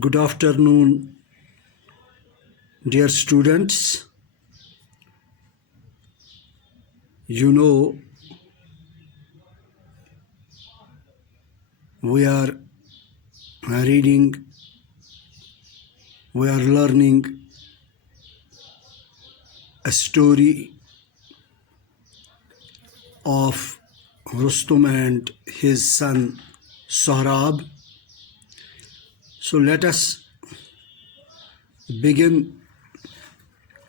Good afternoon, dear students. You know, we are reading, we are learning a story of Rustum and his son Sohrab. So let us begin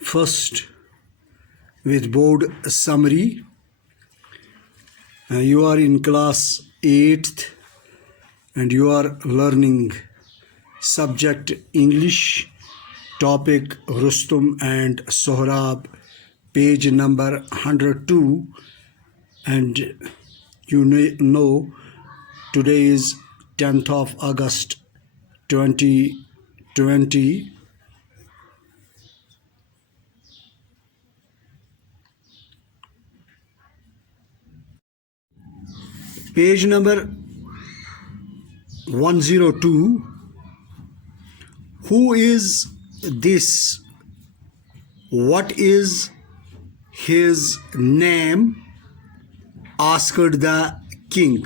first with board summary. You are in class 8th and you are learning subject English, topic Rustum and Sohrab, page number 102, and you know today is 10th of August 2020. Page number 102. Who is this? What is his name? Asked the king.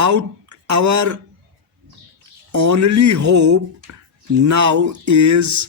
out our only hope now is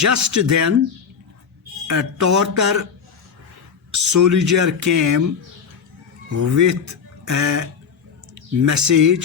Just then, a Tartar soldier came with a message.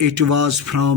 It was from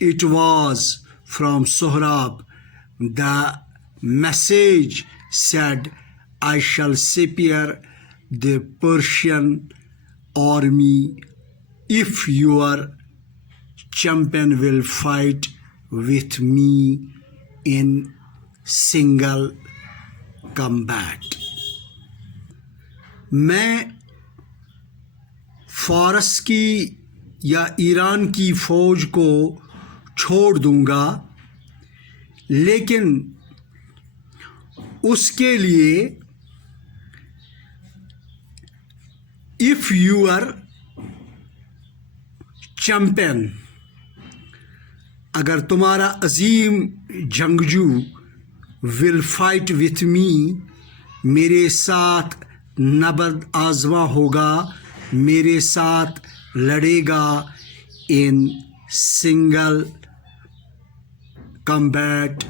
It was from Sohrab. The message said, I shall spare the Persian army if your champion will fight with me in single combat. میں فارس کی یا ایران کی فوج کو چھوڑ دوں گا، لیکن اس کے لیے if your چیمپئن، اگر تمہارا عظیم جنگجو will fight with me، میرے ساتھ نبرد آزما ہوگا، میرے ساتھ لڑے گا in single combat،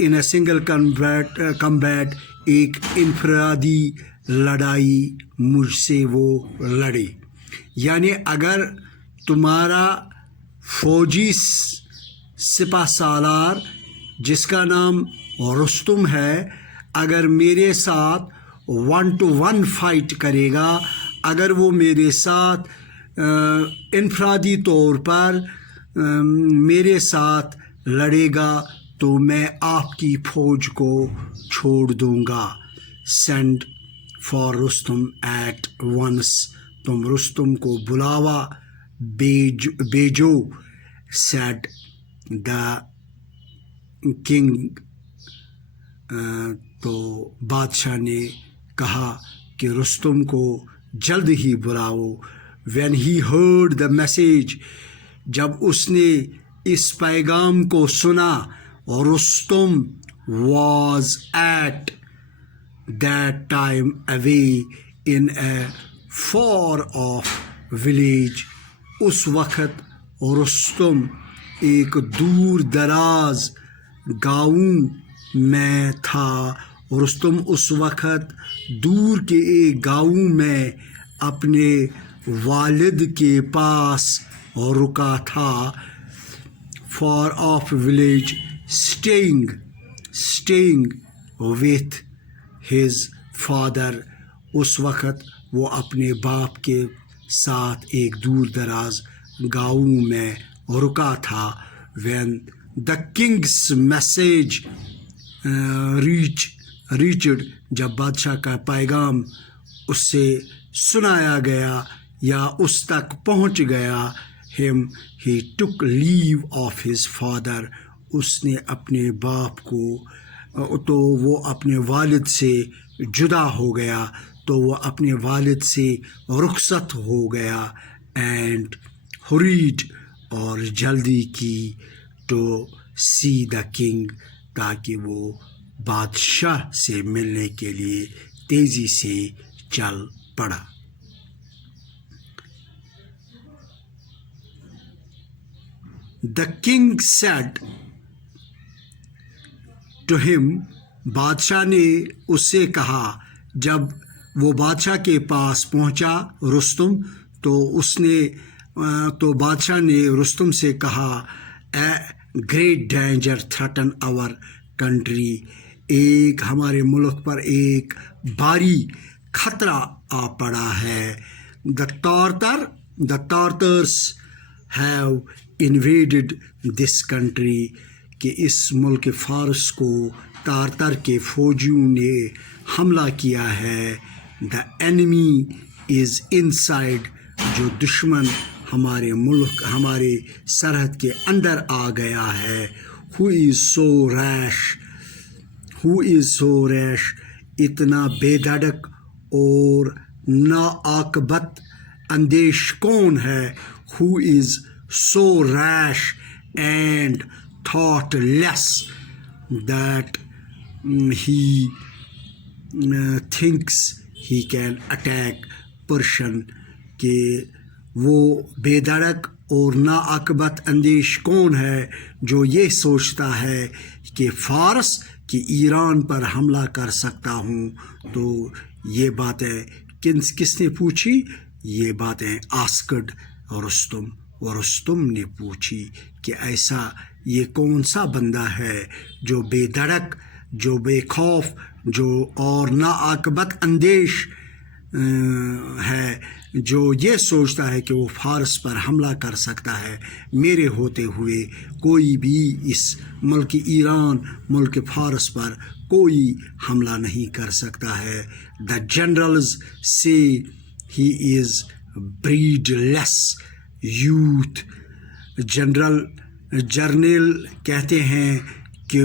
in a single combat، ایک انفرادی لڑائی مجھ سے وہ لڑے. یعنی اگر تمہارا فوجی سپہ سالار جس کا نام رستم ہے، اگر میرے ساتھ 1-to-1 فائٹ کرے گا، اگر وہ میرے ساتھ انفرادی طور پر میرے ساتھ لڑے گا تو میں آپ کی فوج کو چھوڑ دوں گا. Send for Rustam at once, تم رستم کو بلاوا بھیجو. سیڈ دا کنگ، تو بادشاہ نے کہا کہ رستم کو جلد ہی بلاؤ. When he heard the message, جب اس نے اس پیغام کو سنا، Rustam was at that time away in a far off village. اس وقت رستم ایک دور دراز گاؤں میں تھا. رستم اس وقت دور کے ایک گاؤں میں اپنے والد کے پاس رکا تھا. Far off village, staying with his father. اس وقت وہ اپنے باپ کے ساتھ ایک دور دراز گاؤں میں رکا تھا. When the kings message reached, جب بادشاہ کا پیغام اس سے سنایا گیا یا اس تک پہنچ گیا، ہی ٹک لیو آف ہز فادر، اس نے اپنے باپ کو، تو وہ اپنے والد سے جدا ہو گیا، تو وہ اپنے والد سے رخصت ہو گیا. اینڈ ہریڈ، اور جلدی کی، ٹو سی دا کنگ، تاکہ وہ بادشاہ سے ملنے کے لیے تیزی سے چل پڑا. دا کنگ سیڈ ٹو ہم، بادشاہ نے اس سے کہا. جب وہ بادشاہ کے پاس پہنچا رستم، تو بادشاہ نے رستم سے کہا، a great danger threaten our country, ایک ہمارے ملک پر ایک بھاری خطرہ آ پڑا ہے. دا تارترس ہیو انویڈڈ دس کنٹری، کہ اس ملک فارس کو تارتر کے فوجیوں نے حملہ کیا ہے. دا اینمی از انسائڈ، جو دشمن ہمارے ملک، ہمارے سرحد کے اندر آ گیا ہے. ہو از سو ریش، اتنا بے دھڑک اور ناعاقبت اندیش کون ہے. Who is so rash and thoughtless that he thinks he can attack Persian, کہ وہ بے دھڑک اور ناعاقبت اندیش کون ہے جو یہ سوچتا ہے کہ فارس کی ایران پر حملہ کر سکتا ہوں. تو یہ باتیں کس نے پوچھی؟ یہ باتیں آسکڈ رستم، اور رستم نے پوچھی کہ ایسا یہ کون سا بندہ ہے جو بے دھڑک، جو بے خوف، جو اور ناعاقبت اندیش ہے جو یہ سوچتا ہے کہ وہ فارس پر حملہ کر سکتا ہے، میرے ہوتے ہوئے کوئی بھی اس ملک ایران، ملک فارس پر کوئی حملہ نہیں کر سکتا ہے۔ دا جنرلز سے ہی از بریڈ لیس یوتھ، جرنیل کہتے ہیں کہ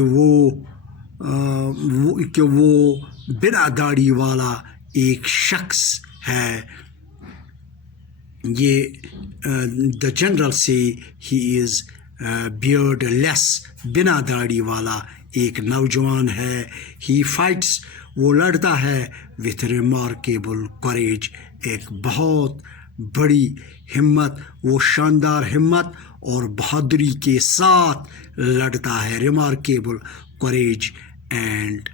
وہ بنا داڑھی والا ایک شخص ہے۔ یہ دا جنرل سے ہی از بیئرڈ لیس، بنا داڑھی والا ایک نوجوان ہے۔ ہی فائٹس، وہ لڑتا ہے، وتھ ریمارکیبل کوریج، ایک بہت بڑی ہمت، وہ شاندار ہمت اور بہادری کے ساتھ لڑتا ہے۔ ریمارکیبل کوریج اینڈ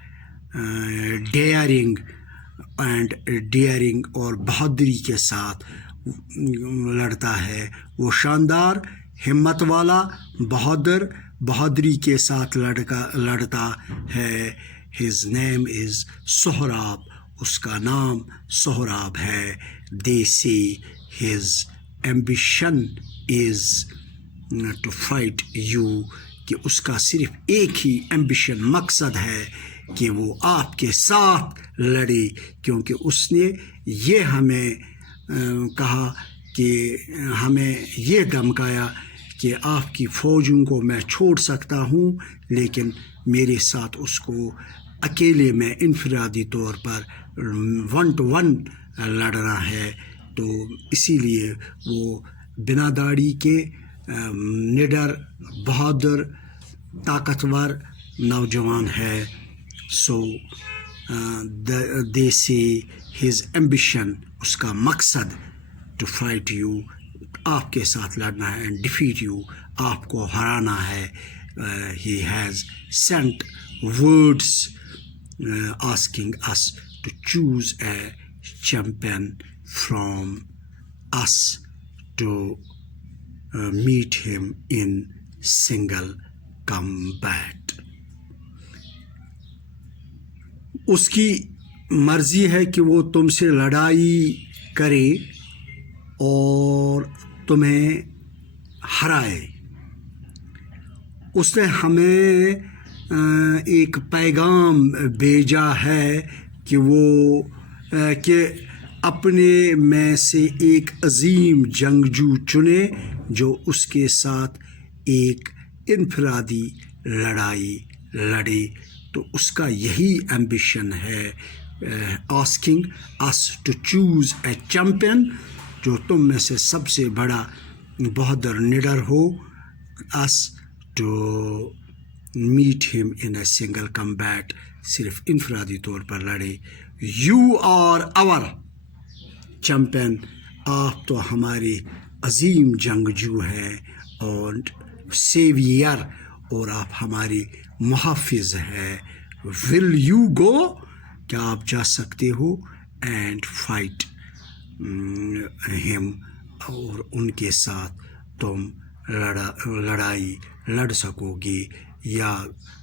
ڈیئرنگ اور بہادری کے ساتھ لڑتا ہے۔ وہ شاندار ہمت والا بہادری کے ساتھ لڑتا ہے۔ ہز نیم از سہراب، اس کا نام سہراب ہے۔ They say his ambition is to fight you, کہ اس کا صرف ایک ہی ایمبیشن، مقصد ہے کہ وہ آپ کے ساتھ لڑے، کیونکہ اس نے یہ ہمیں کہا کہ ہمیں یہ دھمکایا کہ آپ کی فوجوں کو میں چھوڑ سکتا ہوں، لیکن میرے ساتھ اس کو اکیلے میں انفرادی طور پر 1 to 1 لڑنا ہے۔ تو اسی لیے وہ بنا داڑھی کے نڈر، بہادر، طاقتور نوجوان ہے۔ سو دے سی ہز ایمبیشن، اس کا مقصد ٹو فائٹ یو، آپ کے ساتھ لڑنا ہے، اینڈ ڈیفیٹ یو، آپ کو ہرانا ہے۔ He has sent words asking us to choose a champion from us to meet him in single combat. اس کی مرضی ہے کہ وہ تم سے لڑائی کرے اور تمہیں ہرائے۔ اس نے ہمیں ایک پیغام بھیجا ہے کہ اپنے میں سے ایک عظیم جنگجو چنے جو اس کے ساتھ ایک انفرادی لڑائی لڑے۔ تو اس کا یہی ایمبیشن ہے، asking us to choose a champion، جو تم میں سے سب سے بڑا بہادر نڈر ہو، us to meet him in a single combat، صرف انفرادی طور پر لڑے۔ You are our champion، آپ تو ہمارے عظیم جنگجو ہیں اور سیویئر، اور آپ ہمارے محافظ ہیں۔ Will you go، کیا آپ جا سکتے ہو، and fight him، اور ان کے ساتھ تم لڑائی لڑ سکو گے، یا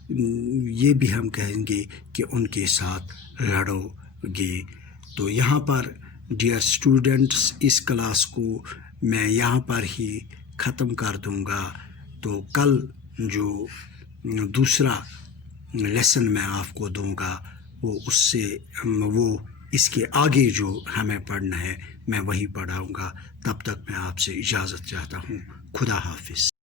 یہ بھی ہم کہیں گے کہ ان کے ساتھ لڑو گے۔ تو یہاں پر ڈیئر اسٹوڈنٹس، اس کلاس کو میں یہاں پر ہی ختم کر دوں گا۔ تو کل جو دوسرا لیسن میں آپ کو دوں گا، وہ اس کے آگے جو ہمیں پڑھنا ہے میں وہی پڑھاؤں گا۔ تب تک میں آپ سے اجازت چاہتا ہوں۔ خدا حافظ۔